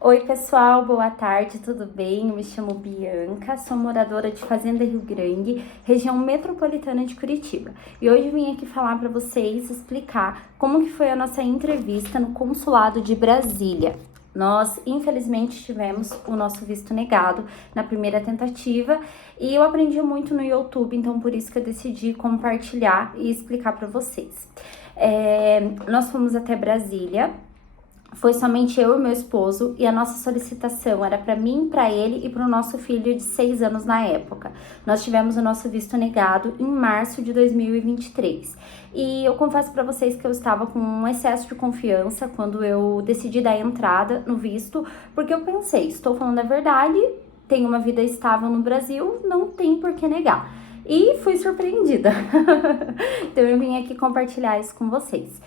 Oi, pessoal, boa tarde, tudo bem? Eu me chamo Bianca, sou moradora de Fazenda Rio Grande, região metropolitana de Curitiba. E hoje eu vim aqui falar para vocês, explicar como que foi a nossa entrevista no consulado de Brasília. Nós, infelizmente, tivemos o nosso visto negado na primeira tentativa e eu aprendi muito no YouTube, então por isso que eu decidi compartilhar e explicar para vocês. Nós fomos até Brasília. Foi somente eu e meu esposo e a nossa solicitação era para mim, para ele e para o nosso filho de 6 anos na época. Nós tivemos o nosso visto negado em março de 2023. E eu confesso para vocês que eu estava com um excesso de confiança quando eu decidi dar entrada no visto, porque eu pensei, estou falando a verdade, tenho uma vida estável no Brasil, não tem por que negar. E fui surpreendida. Então eu vim aqui compartilhar isso com vocês.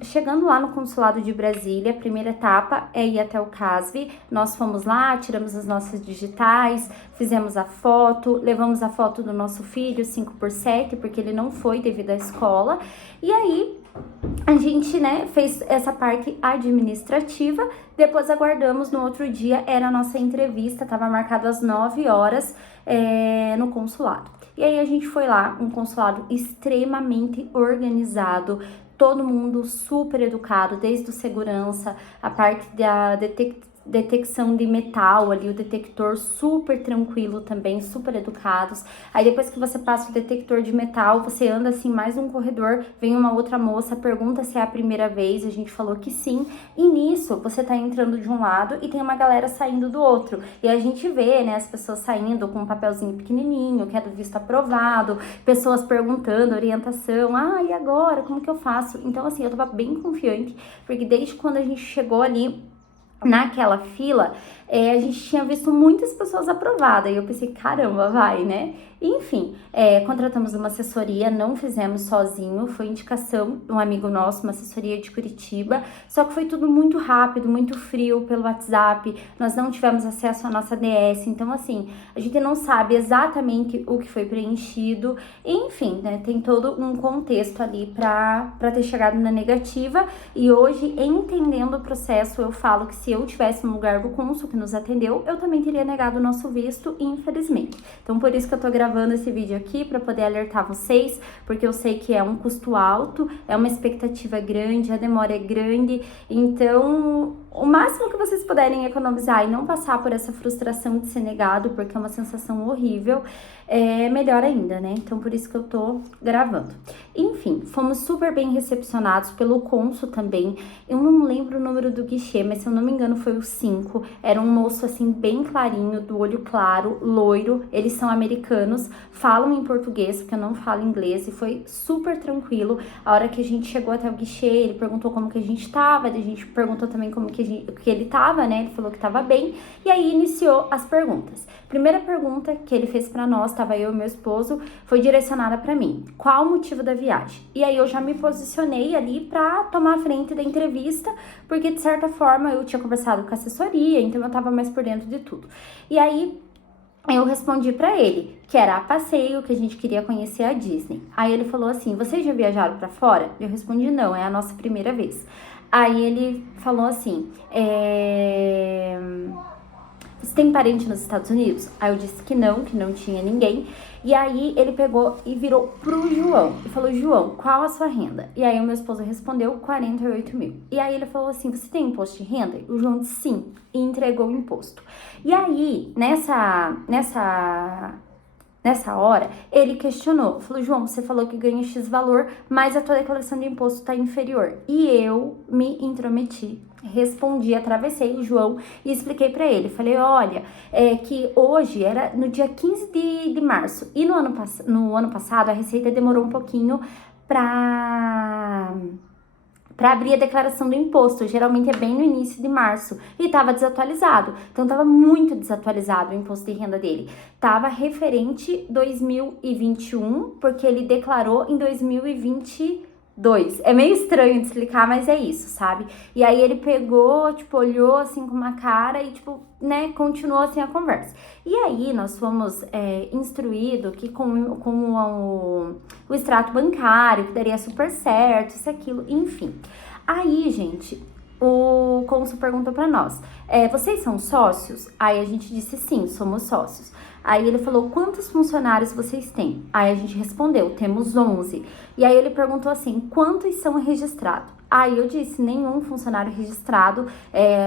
Chegando lá no consulado de Brasília, a primeira etapa é ir até o CASV. Nós fomos lá, tiramos as nossas digitais, fizemos a foto, levamos a foto do nosso filho 5x7, porque ele não foi devido à escola. E aí a gente, fez essa parte administrativa, depois aguardamos no outro dia, era a nossa entrevista, estava marcado às 9 horas no consulado. E aí a gente foi lá, um consulado extremamente organizado, todo mundo super educado, desde o segurança, a parte da detecção de metal ali, o detector super tranquilo também, super educados. Aí depois que você passa o detector de metal, você anda assim mais um corredor, vem uma outra moça, pergunta se é a primeira vez, a gente falou que sim, e nisso você tá entrando de um lado e tem uma galera saindo do outro, e a gente vê, né, as pessoas saindo com um papelzinho pequenininho, que é do visto aprovado, pessoas perguntando orientação, e agora, como que eu faço? Então assim, eu tava bem confiante, porque desde quando a gente chegou ali naquela fila, a gente tinha visto muitas pessoas aprovadas, e eu pensei, caramba, vai, né? Enfim, contratamos uma assessoria, não fizemos sozinho, foi indicação de um amigo nosso, uma assessoria de Curitiba, só que foi tudo muito rápido, muito frio pelo WhatsApp, nós não tivemos acesso à nossa DS, então assim, a gente não sabe exatamente o que foi preenchido, enfim, né, tem todo um contexto ali pra ter chegado na negativa, e hoje, entendendo o processo, eu falo que se eu tivesse no lugar do cônsul que nos atendeu, eu também teria negado o nosso visto, infelizmente. Então, por isso que eu tô gravando esse vídeo aqui, para poder alertar vocês, porque eu sei que é um custo alto, é uma expectativa grande, a demora é grande, então o máximo que vocês puderem economizar e não passar por essa frustração de ser negado, porque é uma sensação horrível, é melhor ainda, né? Então, por isso que eu tô gravando. Enfim, fomos super bem recepcionados pelo cônsul também. Eu não lembro o número do guichê, mas se eu não me engano foi o 5. Era um moço assim bem clarinho, do olho claro, loiro. Eles são americanos, falam em português, porque eu não falo inglês, e foi super tranquilo. A hora que a gente chegou até o guichê, ele perguntou como que a gente tava, a gente perguntou também como que ele tava, né? Ele falou que tava bem, e aí iniciou as perguntas. Primeira pergunta que ele fez pra nós, tava eu e meu esposo, foi direcionada pra mim. Qual o motivo da viagem? E aí eu já me posicionei ali pra tomar a frente da entrevista, porque de certa forma eu tinha conversado com a assessoria, então eu tava mais por dentro de tudo. E aí eu respondi pra ele que era a passeio, que a gente queria conhecer a Disney. Aí ele falou assim, vocês já viajaram pra fora? Eu respondi, não, é a nossa primeira vez. Aí ele falou assim, você tem parente nos Estados Unidos? Aí eu disse que não tinha ninguém. E aí ele pegou e virou pro João e falou, João, qual a sua renda? E aí o meu esposo respondeu, 48 mil. E aí ele falou assim, você tem imposto de renda? O João disse sim, e entregou o imposto. E aí, nessa hora, ele questionou, falou, João, você falou que ganha X valor, mas a tua declaração de imposto está inferior. E eu me intrometi, respondi, atravessei o João e expliquei para ele. Falei, olha, que hoje era no dia 15 de março e no ano passado a Receita demorou um pouquinho para abrir a declaração do imposto, geralmente é bem no início de março, e estava desatualizado, então estava muito desatualizado o imposto de renda dele, estava referente 2021, porque ele declarou em 2022, é meio estranho de explicar, mas é isso, sabe? E aí ele pegou, tipo, olhou assim com uma cara e, tipo, né, continuou assim a conversa. E aí nós fomos instruídos que com o extrato bancário, que daria super certo, isso, aquilo, enfim. Aí, gente, o cônsul perguntou pra nós, vocês são sócios? Aí a gente disse sim, somos sócios. Aí ele falou, quantos funcionários vocês têm? Aí a gente respondeu, temos 11. E aí ele perguntou assim, quantos são registrados? Aí eu disse, nenhum funcionário registrado,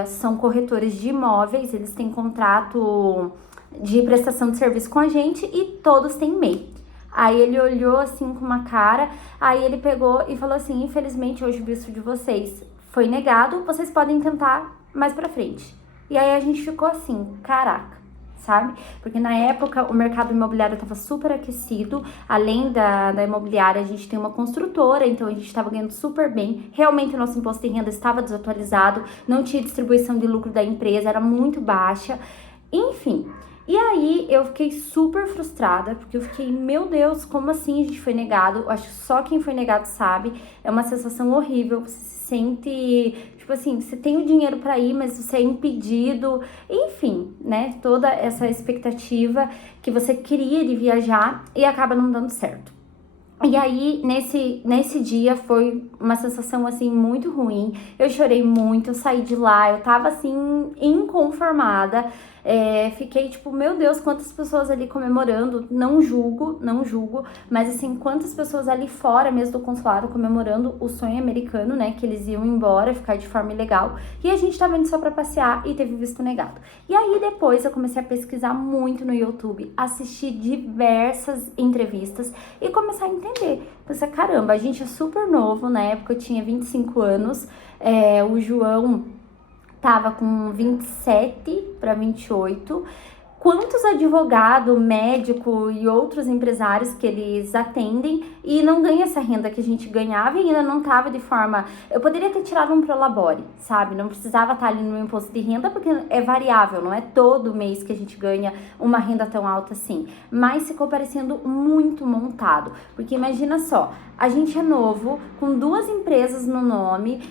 são corretores de imóveis, eles têm contrato de prestação de serviço com a gente e todos têm MEI. Aí ele olhou assim com uma cara, aí ele pegou e falou assim, infelizmente hoje o visto de vocês foi negado, vocês podem tentar mais pra frente. E aí a gente ficou assim, caraca, sabe? Porque na época o mercado imobiliário estava super aquecido, além da imobiliária a gente tem uma construtora, então a gente estava ganhando super bem, realmente o nosso imposto de renda estava desatualizado, não tinha distribuição de lucro da empresa, era muito baixa, enfim. E aí eu fiquei super frustrada, porque eu fiquei, meu Deus, como assim a gente foi negado? Acho que só quem foi negado sabe, é uma sensação horrível, você se sente, tipo assim, você tem o dinheiro pra ir, mas você é impedido, enfim, né? Toda essa expectativa que você queria de viajar e acaba não dando certo. E aí, nesse dia, foi uma sensação, assim, muito ruim. Eu chorei muito, eu saí de lá, eu tava, assim, inconformada. Fiquei, tipo, meu Deus, quantas pessoas ali comemorando. Não julgo, mas, assim, quantas pessoas ali fora mesmo do consulado comemorando o sonho americano, né? Que eles iam embora, ficar de forma ilegal. E a gente tava indo só pra passear e teve visto negado. E aí, depois, eu comecei a pesquisar muito no YouTube, assistir diversas entrevistas e começar a entender. Pensei, caramba, a gente é super novo, na época eu tinha 25 anos, o João tava com 27 para 28. Quantos advogados, médico e outros empresários que eles atendem e não ganha essa renda que a gente ganhava e ainda não tava de forma... Eu poderia ter tirado um prolabore, sabe? Não precisava estar ali no imposto de renda porque é variável, não é todo mês que a gente ganha uma renda tão alta assim. Mas ficou parecendo muito montado, porque imagina só, a gente é novo, com 2 empresas no nome,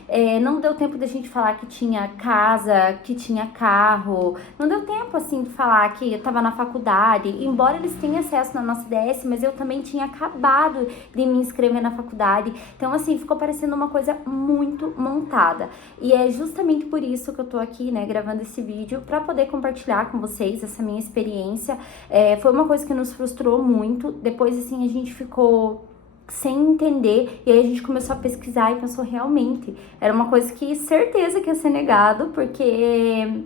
não deu tempo da gente falar que tinha casa, que tinha carro, não deu tempo assim de falar que eu tava na faculdade, embora eles tenham acesso na nossa DS, mas eu também tinha acabado de me inscrever na faculdade, então assim, ficou parecendo uma coisa muito montada, e é justamente por isso que eu tô aqui, né, gravando esse vídeo, pra poder compartilhar com vocês essa minha experiência. Foi uma coisa que nos frustrou muito, depois assim, a gente ficou sem entender, e aí a gente começou a pesquisar e pensou, realmente, era uma coisa que certeza que ia ser negado, porque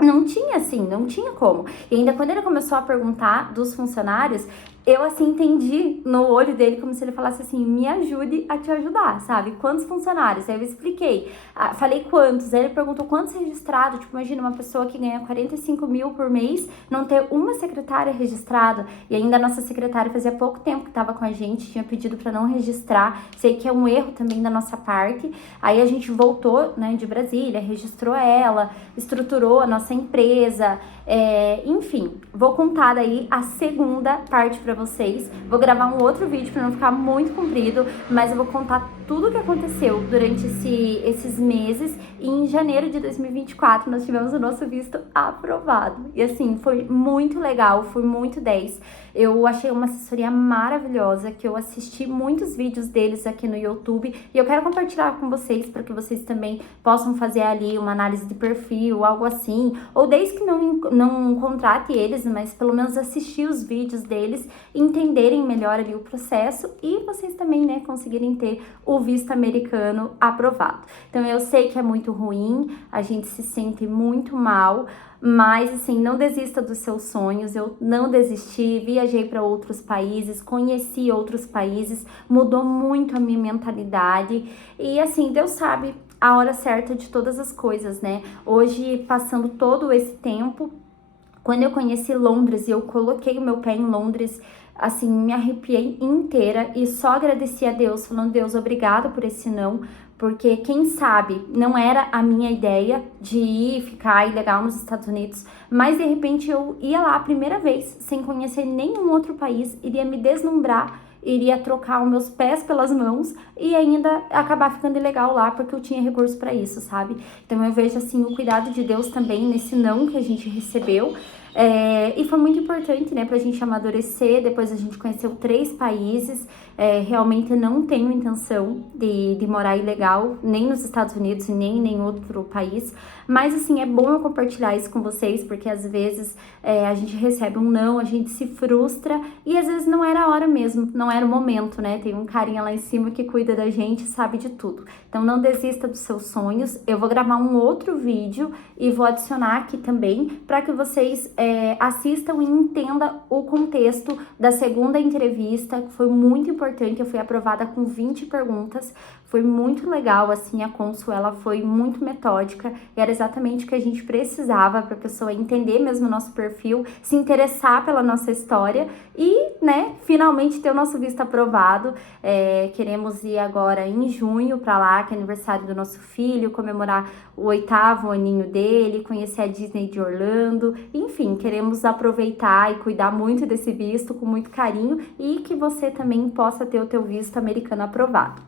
não tinha assim, não tinha como. E ainda quando ele começou a perguntar dos funcionários, eu assim entendi no olho dele como se ele falasse assim, me ajude a te ajudar, sabe? Quantos funcionários? Aí eu expliquei, falei quantos, aí ele perguntou quantos registrados, tipo, imagina uma pessoa que ganha 45 mil por mês, não ter uma secretária registrada, e ainda a nossa secretária fazia pouco tempo que estava com a gente, tinha pedido para não registrar, sei que é um erro também da nossa parte. Aí a gente voltou, né, de Brasília, registrou ela, estruturou a nossa empresa, enfim, vou contar daí a segunda parte pra vocês, vou gravar um outro vídeo pra não ficar muito comprido, mas eu vou contar tudo o que aconteceu durante esses meses, e em janeiro de 2024 nós tivemos o nosso visto aprovado, e assim, foi muito legal, foi muito 10, eu achei uma assessoria maravilhosa, que eu assisti muitos vídeos deles aqui no YouTube, e eu quero compartilhar com vocês, para que vocês também possam fazer ali uma análise de perfil, algo assim, ou desde que não contrate eles, mas pelo menos assistir os vídeos deles, entenderem melhor ali o processo, e vocês também, né, conseguirem ter o visto americano aprovado. Então eu sei que é muito ruim, a gente se sente muito mal, mas assim, não desista dos seus sonhos. Eu não desisti, viajei para outros países, conheci outros países, mudou muito a minha mentalidade, e assim, Deus sabe a hora certa de todas as coisas, né? Hoje, passando todo esse tempo, quando eu conheci Londres e eu coloquei o meu pé em Londres, assim, me arrepiei inteira e só agradeci a Deus, falando, Deus, obrigada por esse não, porque quem sabe não era a minha ideia de ir ficar ilegal nos Estados Unidos, mas de repente eu ia lá a primeira vez, sem conhecer nenhum outro país, iria me deslumbrar, iria trocar os meus pés pelas mãos e ainda acabar ficando ilegal lá, porque eu tinha recurso para isso, sabe? Então eu vejo assim o cuidado de Deus também nesse não que a gente recebeu. E foi muito importante, né, pra gente amadurecer. Depois a gente conheceu 3 países. Realmente não tenho intenção de morar ilegal, nem nos Estados Unidos, nem em nenhum outro país. Mas, assim, é bom eu compartilhar isso com vocês, porque às vezes a gente recebe um não, a gente se frustra e às vezes não era a hora mesmo, não era o momento, né? Tem um carinha lá em cima que cuida da gente, sabe de tudo. Então, não desista dos seus sonhos. Eu vou gravar um outro vídeo e vou adicionar aqui também para que vocês assistam e entendam o contexto da segunda entrevista, que foi muito importante. Eu fui aprovada com 20 perguntas, foi muito legal, assim, a cônsul, ela foi muito metódica, e era exatamente o que a gente precisava para a pessoa entender mesmo o nosso perfil, se interessar pela nossa história e, né, finalmente ter o nosso visto aprovado. Queremos ir agora em junho para lá, que é aniversário do nosso filho, comemorar o 8º aninho dele, conhecer a Disney de Orlando, enfim, queremos aproveitar e cuidar muito desse visto com muito carinho e que você também possa ter o teu visto americano aprovado.